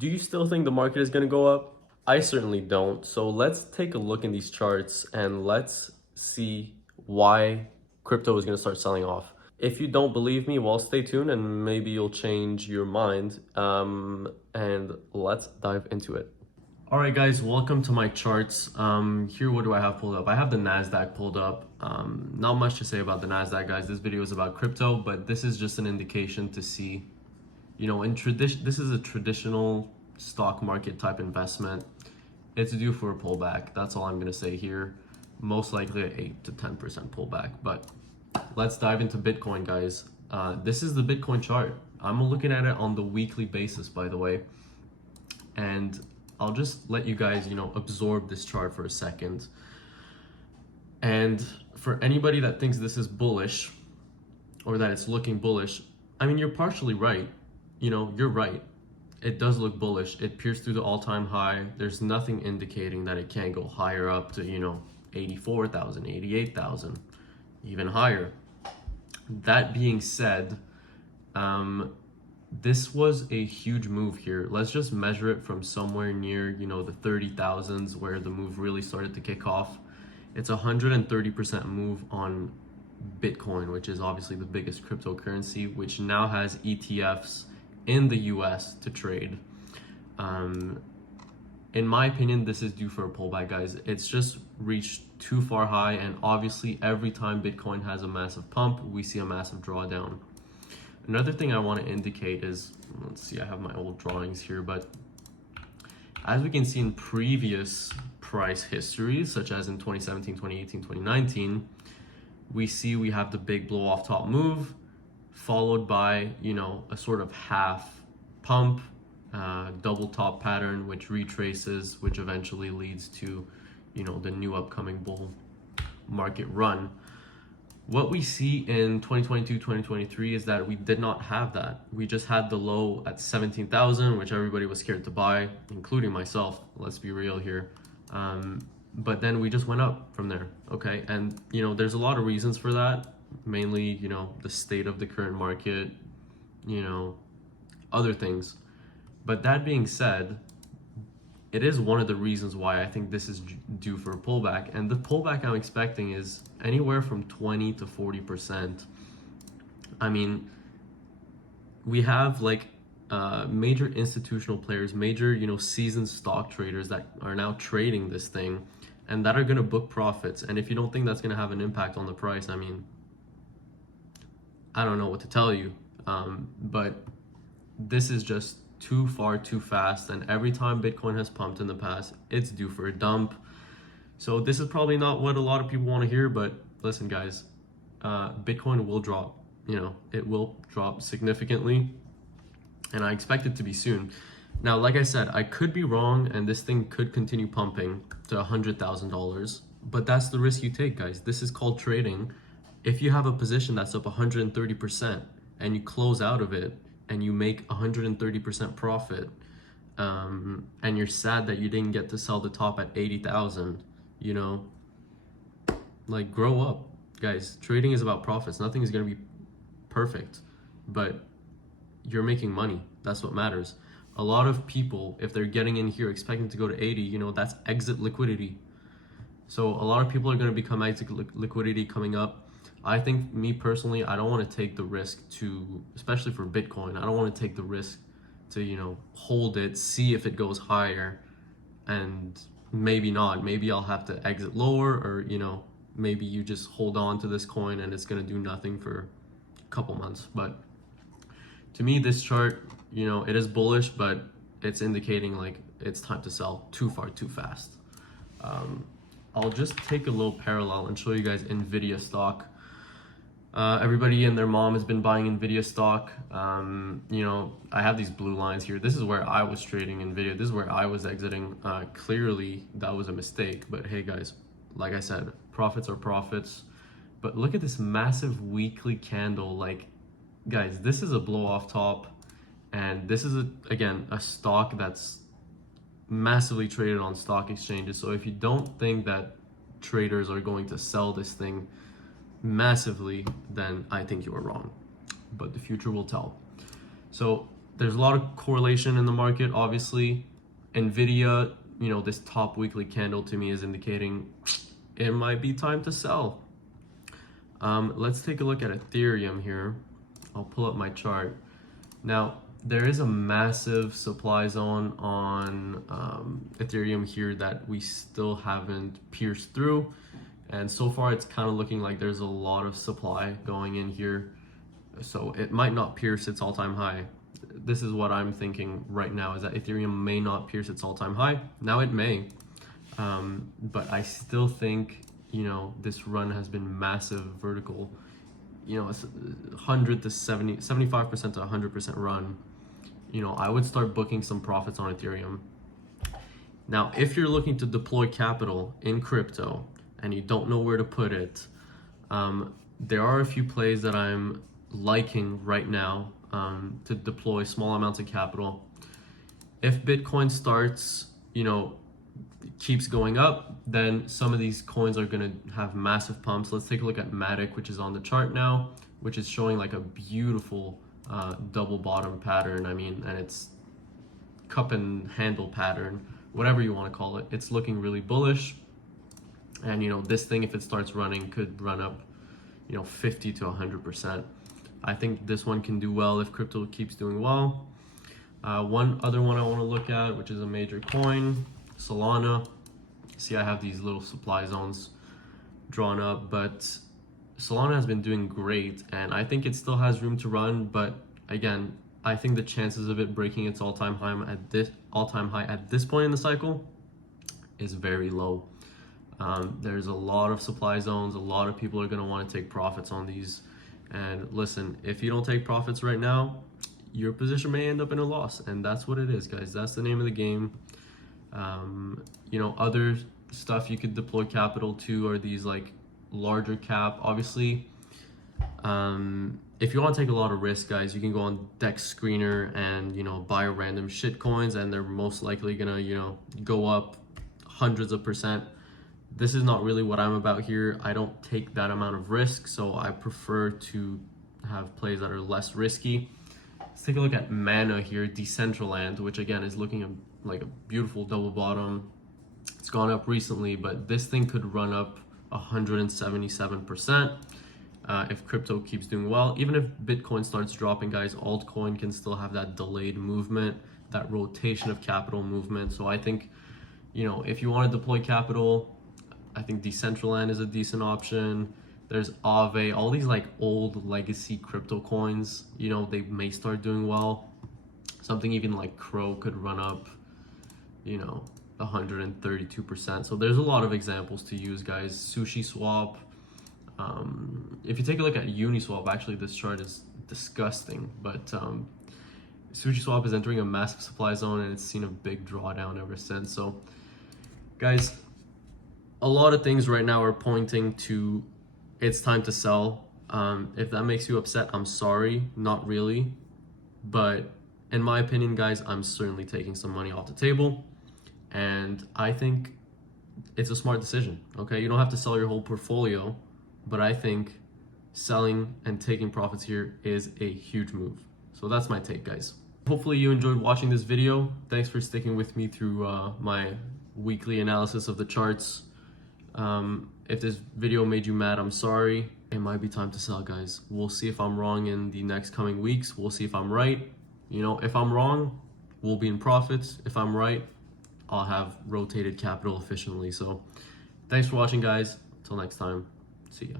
Do you still think the market is going to go up? I certainly don't. So let's take a look in these charts and let's see why crypto is going to start selling off. If you don't believe me, well, stay tuned and maybe you'll change your mind. And let's dive into it. All right, guys, welcome to my charts. Here, what do I have pulled up? I have the NASDAQ pulled up. Not much to say about the NASDAQ, guys. This video is about crypto, but this is just an indication to see, in tradition, this is a traditional stock market type investment. It's due for a pullback. That's all I'm going to say here. Most likely an 8 to 10% pullback. But let's dive into Bitcoin, guys. This is the Bitcoin chart. I'm looking at it on the weekly basis, by the way. And I'll just let you guys, absorb this chart for a second. And for anybody that thinks this is bullish or that it's looking bullish, I mean, you're partially right. You're right. It does look bullish. It pierced through the all-time high. There's nothing indicating that it can't go higher up to, 84,000, 88,000, even higher. That being said, this was a huge move here. Let's just measure it from somewhere near, the 30,000s where the move really started to kick off. It's a 130% move on Bitcoin, which is obviously the biggest cryptocurrency, which now has ETFs in the US to trade. In my opinion, this is due for a pullback, guys. It's just reached too far high, and obviously every time Bitcoin has a massive pump, we see a massive drawdown. Another thing I want to indicate is, let's see, I have my old drawings here, but as we can see in previous price histories, such as in 2017, 2018, 2019, we have the big blow off top move, followed by, a sort of half pump, double top pattern, which retraces, which eventually leads to, the new upcoming bull market run. What we see in 2022, 2023 is that we did not have that. We just had the low at 17,000, which everybody was scared to buy, including myself. Let's be real here. But then we just went up from there, okay? And, there's a lot of reasons for that. Mainly, the state of the current market, other things. But that being said, it is one of the reasons why I think this is due for a pullback. And the pullback I'm expecting is anywhere from 20 to 40%. I mean, we have major institutional players, major, seasoned stock traders that are now trading this thing and that are going to book profits. And if you don't think that's going to have an impact on the price, I mean, I don't know what to tell you, but this is just too far, too fast, and every time Bitcoin has pumped in the past, it's due for a dump. So this is probably not what a lot of people want to hear, but listen, guys, Bitcoin will drop. It will drop significantly, and I expect it to be soon. Now, like I said, I could be wrong, and this thing could continue pumping to $100,000, but that's the risk you take, guys. This is called trading. If you have a position that's up 130% and you close out of it and you make 130% profit, and you're sad that you didn't get to sell the top at 80,000, grow up, guys. Trading is about profits. Nothing is going to be perfect, but you're making money. That's what matters. A lot of people, if they're getting in here expecting to go to 80, that's exit liquidity. So a lot of people are going to become exit liquidity coming up. I think, me personally, I don't want to take the risk to, especially for Bitcoin, I don't want to take the risk to, hold it, see if it goes higher, and maybe not. Maybe I'll have to exit lower, or, maybe you just hold on to this coin and it's going to do nothing for a couple months. But to me, this chart, it is bullish, but it's indicating it's time to sell too far, too fast. I'll just take a little parallel and show you guys NVIDIA stock. Everybody and their mom has been buying NVIDIA stock. I have these blue lines here. This is where I was trading NVIDIA. This is where I was exiting. Clearly, that was a mistake. But hey, guys, like I said, profits are profits. But look at this massive weekly candle. Guys, this is a blow off top. And this is, again, a stock that's massively traded on stock exchanges. So if you don't think that traders are going to sell this thing massively, then I think you are wrong. But the future will tell. So there's a lot of correlation in the market. Obviously, Nvidia, this top weekly candle to me is indicating it might be time to sell. Let's take a look at Ethereum here. I'll pull up my chart. Now, there is a massive supply zone on Ethereum here that we still haven't pierced through. And so far, it's kind of looking like there's a lot of supply going in here. So it might not pierce its all-time high. This is what I'm thinking right now, is that Ethereum may not pierce its all-time high. Now it may, but I still think, this run has been massive vertical. It's 100 to 70, 75% to 100% run. I would start booking some profits on Ethereum. Now, if you're looking to deploy capital in crypto and you don't know where to put it, there are a few plays that I'm liking right now to deploy small amounts of capital. If Bitcoin starts, keeps going up, then some of these coins are going to have massive pumps. Let's take a look at Matic, which is on the chart now, which is showing like a beautiful double bottom pattern. And it's cup and handle pattern, whatever you want to call it. It's looking really bullish. And this thing, if it starts running, could run up 50 to 100%. I think this one can do well if crypto keeps doing well. One other one I want to look at, which is a major coin, Solana. See, I have these little supply zones drawn up, but Solana has been doing great, and I think it still has room to run. But again, I think the chances of it breaking its all-time high at this point in the cycle is very low. There's a lot of supply zones. A lot of people are going to want to take profits on these. And listen, if you don't take profits right now, your position may end up in a loss, and that's what it is, guys. That's the name of the game. Other stuff you could deploy capital to are these like larger cap. Obviously, if you want to take a lot of risk, guys, you can go on Dex Screener and buy random shit coins, and they're most likely gonna go up hundreds of percent. This is not really what I'm about here. I don't take that amount of risk, so I prefer to have plays that are less risky. Let's take a look at Mana here, Decentraland, which again is looking like a beautiful double bottom. It's gone up recently, but this thing could run up 177% if crypto keeps doing well. Even if Bitcoin starts dropping, guys, altcoin can still have that delayed movement, that rotation of capital movement. So I think, if you want to deploy capital, I think Decentraland is a decent option. There's Aave, all these like old legacy crypto coins, they may start doing well. Something even like Crow could run up, 132%. So there's a lot of examples to use, guys. Sushi Swap. If you take a look at Uniswap, actually this chart is disgusting, but Sushi Swap is entering a massive supply zone and it's seen a big drawdown ever since. So guys, a lot of things right now are pointing to it's time to sell. If that makes you upset, I'm sorry, not really. But in my opinion, guys, I'm certainly taking some money off the table. And I think it's a smart decision, okay? You don't have to sell your whole portfolio, but I think selling and taking profits here is a huge move. So that's my take, guys. Hopefully you enjoyed watching this video. Thanks for sticking with me through my weekly analysis of the charts. If this video made you mad, I'm sorry. It might be time to sell, guys. We'll see if I'm wrong in the next coming weeks. We'll see if I'm right. If I'm wrong, we'll be in profits. If I'm right, I'll have rotated capital efficiently. So thanks for watching, guys. Until next time, see ya.